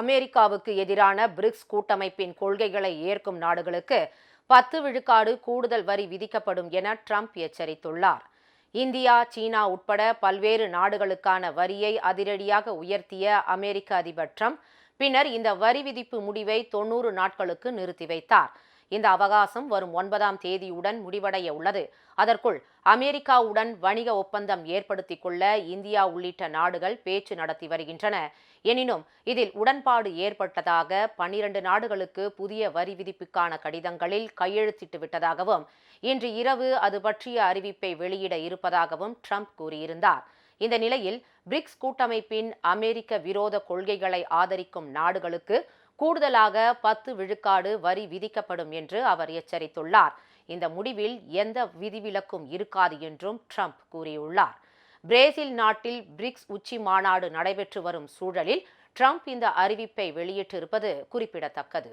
அமெரிக்காவுக்கு எதிரான பிரிக்ஸ் கூட்டமைப்பின் கொள்கைகளை ஏற்கும் நாடுகளுக்கு 10 விழுக்காடு கூடுதல் வரி விதிக்கப்படும் என ட்ரம்ப் எச்சரித்துள்ளார். இந்தியா, சீனா உட்பட பல்வேறு நாடுகளுக்கான வரியை அதிரடியாக உயர்த்திய அமெரிக்க அதிபர் ட்ரம்ப் பின்னர் இந்த வரி விதிப்பு முடிவை 90 நாட்களுக்கு நிறுத்தி வைத்தார். இந்த அவகாசம் வரும் 9ஆம் தேதியுடன் முடிவடைய உள்ளது. அதற்குள் அமெரிக்காவுடன் வணிக ஒப்பந்தம் ஏற்படுத்திக் கொள்ள இந்தியா உள்ளிட்ட நாடுகள் பேச்சு நடத்தி வருகின்றன. எனினும் இதில் உடன்பாடு ஏற்பட்டதாக 12 நாடுகளுக்கு புதிய வரி விதிப்புக்கான கடிதங்களில் கையெழுத்திட்டு விட்டதாகவும் இன்று இரவு அது பற்றிய அறிவிப்பை வெளியிட இருப்பதாகவும் ட்ரம்ப் கூறியிருந்தார். இந்த நிலையில் பிரிக்ஸ் கூட்டமைப்பின் அமெரிக்க விரோத கொள்கைகளை ஆதரிக்கும் நாடுகளுக்கு கூடுதலாக 10 விழுக்காடு வரி விதிக்கப்படும் என்று அவர் எச்சரித்துள்ளார். இந்த முடிவில் எந்த விதிவிலக்கும் இருக்காது என்றும் ட்ரம்ப் கூறியுள்ளார். பிரேசில் நாட்டில் பிரிக்ஸ் உச்சி மாநாடு நடைபெற்று வரும் சூழலில் ட்ரம்ப் இந்த அறிவிப்பை வெளியிட்டிருப்பது குறிப்பிடத்தக்கது.